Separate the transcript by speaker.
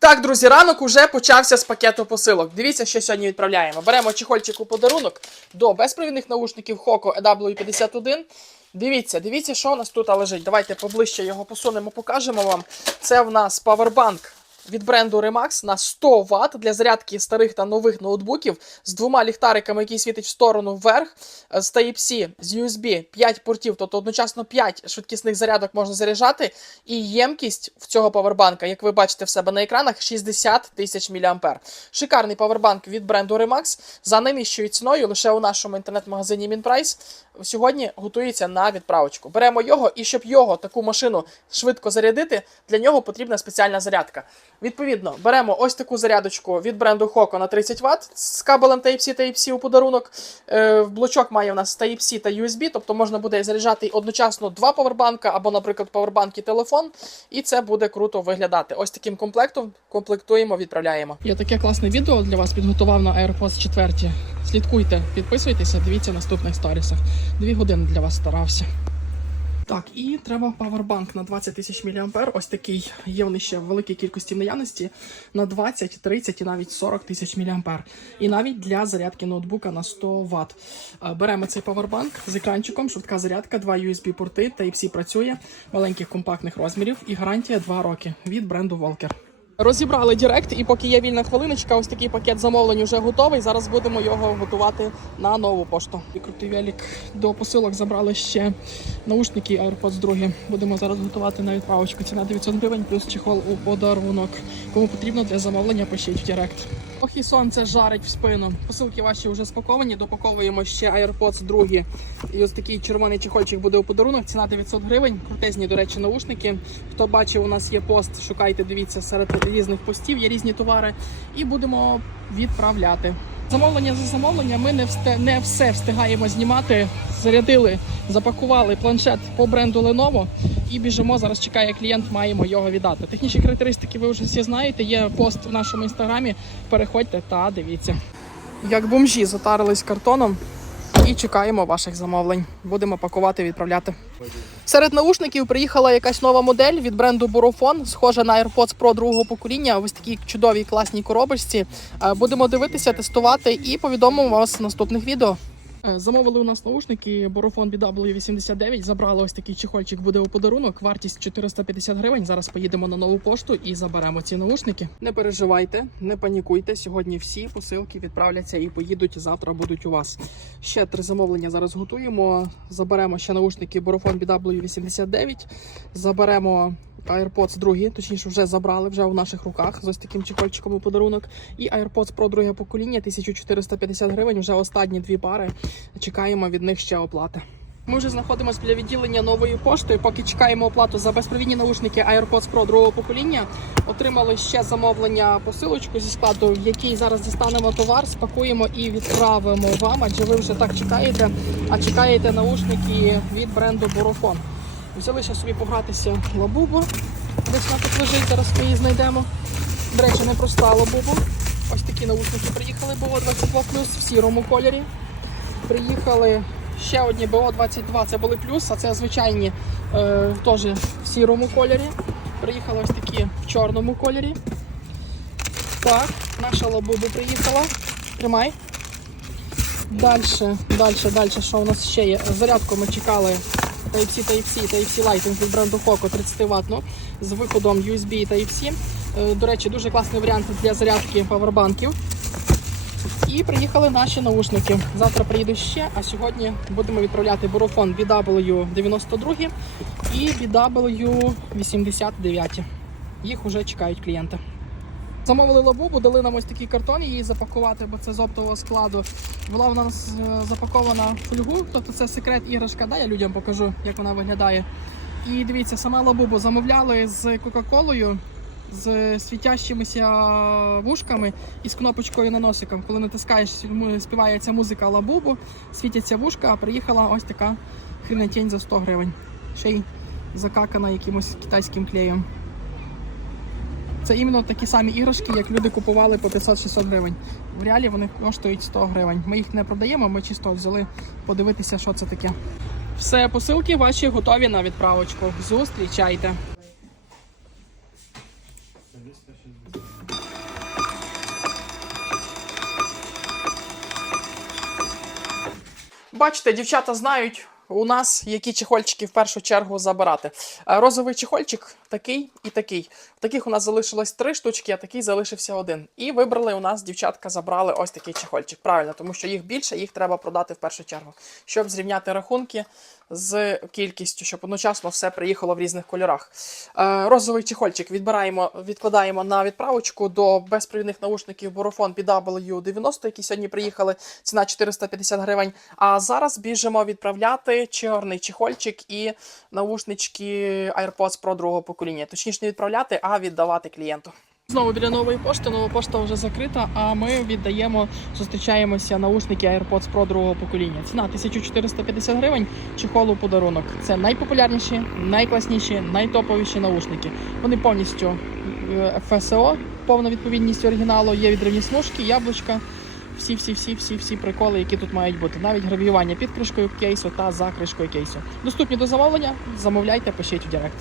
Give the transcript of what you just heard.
Speaker 1: Так, друзі, ранок уже почався з пакету посилок. Дивіться, що сьогодні відправляємо. Беремо чехольчик у подарунок до безпровідних наушників HOKO EW51. Дивіться, дивіться, що у нас тут лежить. Давайте поближче його посунемо, покажемо вам. Це в нас павербанк від бренду Remax на 100 Вт для зарядки старих та нових ноутбуків з двома ліхтариками, які світять в сторону вверх, з Type-C, з USB, 5 портів, тобто одночасно 5 швидкісних зарядок можна заряджати. І ємкість в цього павербанка, як ви бачите в себе на екранах, 60 тисяч мА. Шикарний павербанк від бренду Remax за найнижчою ціною лише у нашому інтернет-магазині Мінпрайс. Сьогодні готується на відправочку. Беремо його, і щоб його таку машину швидко зарядити, для нього потрібна спеціальна зарядка. Відповідно, беремо ось таку зарядочку від бренду Hoco на 30 Вт з кабелем Type-C Type-C у подарунок. Е, блочок має у нас Type-C та USB, тобто можна буде заряджати одночасно два павербанка або, наприклад, павербанк і телефон, і це буде круто виглядати. Ось таким комплектом комплектуємо, відправляємо. Я таке класне відео для вас підготував на AirPods 4. Слідкуйте, підписуйтеся, дивіться в наступних сторісах. Дві години для вас старався. Так, і треба павербанк на 20 тисяч мА. Ось такий є вони ще в великій кількості в наявності на 20, 30 і навіть 40 тисяч мА. І навіть для зарядки ноутбука на 100 Вт. Е, Беремо цей павербанк з екранчиком, швидка зарядка, два USB-порти, Type-C працює, маленьких компактних розмірів і гарантія 2 роки від бренду Волкер. Розібрали Директ, і поки є вільна хвилиночка, ось такий пакет замовлень вже готовий. Зараз будемо його готувати на нову пошту. І крутий велик до посилок забрали ще наушники AirPods 2. Будемо зараз готувати на відправочку. Ціна 900 гривень плюс чехол у подарунок. Кому потрібно для замовлення, пишіть в Директ. Ох і сонце жарить в спину. Посилки ваші вже спаковані. Допаковуємо ще AirPods 2. І ось такий червоний чехольчик буде у подарунок. Ціна 900 гривень. Крутезні, до речі, наушники. Хто бачив, у нас є пост. Шукайте, дивіться серед різних постів, є різні товари. І будемо відправляти. Замовлення за замовлення. Ми не всте не все встигаємо знімати. Зарядили, запакували планшет по бренду Lenovo і біжимо. Зараз чекає клієнт, маємо його віддати. Технічні характеристики ви вже всі знаєте. Є пост в нашому інстаграмі. Переходьте та дивіться. Як бомжі затарились картоном і чекаємо ваших замовлень. Будемо пакувати, відправляти. Серед наушників приїхала якась нова модель від бренду Borofon, схожа на AirPods Pro другого покоління. Ось такій чудовій класній коробочці. Е, Будемо дивитися, тестувати і повідомимо вас в наступних відео. Е, Замовили у нас наушники Borofon BW89. Забрали ось такий чехольчик буде у подарунок. Вартість 450 гривень. Зараз поїдемо на нову пошту і заберемо ці наушники. Не переживайте, не панікуйте. Сьогодні всі посилки відправляться і поїдуть. Завтра будуть у вас. Ще три замовлення зараз готуємо. Заберемо ще наушники Borofon BW89. Заберемо AirPods 2, точніше, вже забрали вже у наших руках з ось таким чехольчиком у подарунок. І AirPods Pro друге покоління 1450 гривень. Вже останні дві пари. Чекаємо від них ще оплати. Ми вже знаходимося біля відділення нової пошти. Поки чекаємо оплату за безпровідні наушники AirPods Pro другого покоління. Отримали ще замовлення посилочку зі складу, в якій зараз дістанемо товар, спакуємо і відправимо вам. Адже ви вже так чекаєте, а чекаєте наушники від бренду Borofon. Взяли ще собі погратися лабубу. Десь вона тут лежить, зараз ми її знайдемо. До речі, не проста лабубу. Ось такі наушники приїхали, було 22 в сірому кольорі. Приїхали ще одні БО-22, це були плюс, а це звичайні е, теж в сірому кольорі. Приїхали ось такі в чорному кольорі. Так, наша лабуба приїхала. Тримай. Далі, далі, далі, що у нас ще є? Зарядку ми чекали Type-C, Type-C, Type-C Lighting від бренду Hoco 30 Вт з виходом USB Type-C. Е, До речі, дуже класний варіант для зарядки павербанків. І приїхали наші наушники. Завтра приїду ще, а сьогодні будемо відправляти бурофон BW92 і BW89. Їх вже чекають клієнти. Замовили лабубу, дали нам ось такий картон її запакувати, бо це з оптового складу. Була у нас е, запакована в фольгу, тобто це секрет іграшка. Да, я людям покажу, як вона виглядає. І дивіться, саме лабубу замовляли з Кока-Колою, з світящимися вушками і з кнопочкою на носиком. Коли натискаєш, м- співає ця музика лабубу, світяться вушка, а приїхала ось така хрінотень за 100 гривень. Ще й закакана якимось китайським клеєм. Це іменно такі самі іграшки, як люди купували по 500-600 гривень. В реалі вони коштують 100 гривень. Ми їх не продаємо, ми чисто взяли подивитися, що це таке. Все, посилки ваші готові на відправочку. Зустрічайте. Бачите, дівчата знають у нас, які чехольчики в першу чергу забирати. Е, Розовий чехольчик такий і такий. Таких у нас залишилось три штучки, а такий залишився один. І вибрали у нас, дівчатка, забрали ось такий чехольчик. Правильно, тому що їх більше, їх треба продати в першу чергу, щоб зрівняти рахунки з кількістю, щоб одночасно все приїхало в різних кольорах. Е, Розовий чехольчик відбираємо, відкладаємо на відправочку до безпровідних наушників Borofon PW90, які сьогодні приїхали. Ціна 450 гривень. А зараз біжимо відправляти чорний чехольчик і наушнички AirPods Pro другого покоління. Точніше, не відправляти, а віддавати клієнту. Знову біля нової пошти, нова пошта вже закрита, а ми віддаємо, зустрічаємося наушники AirPods Pro другого покоління. Ціна 1450 гривень, чехол у подарунок. Це найпопулярніші, найкласніші, найтоповіші наушники. Вони повністю е, ФСО, повна відповідність оригіналу, є відривні смужки, яблучка. Всі, всі, всі, всі, всі приколи, які тут мають бути. Навіть гравіювання під кришкою кейсу та за кришкою кейсу. Доступні до замовлення. Замовляйте, пишіть у Директ.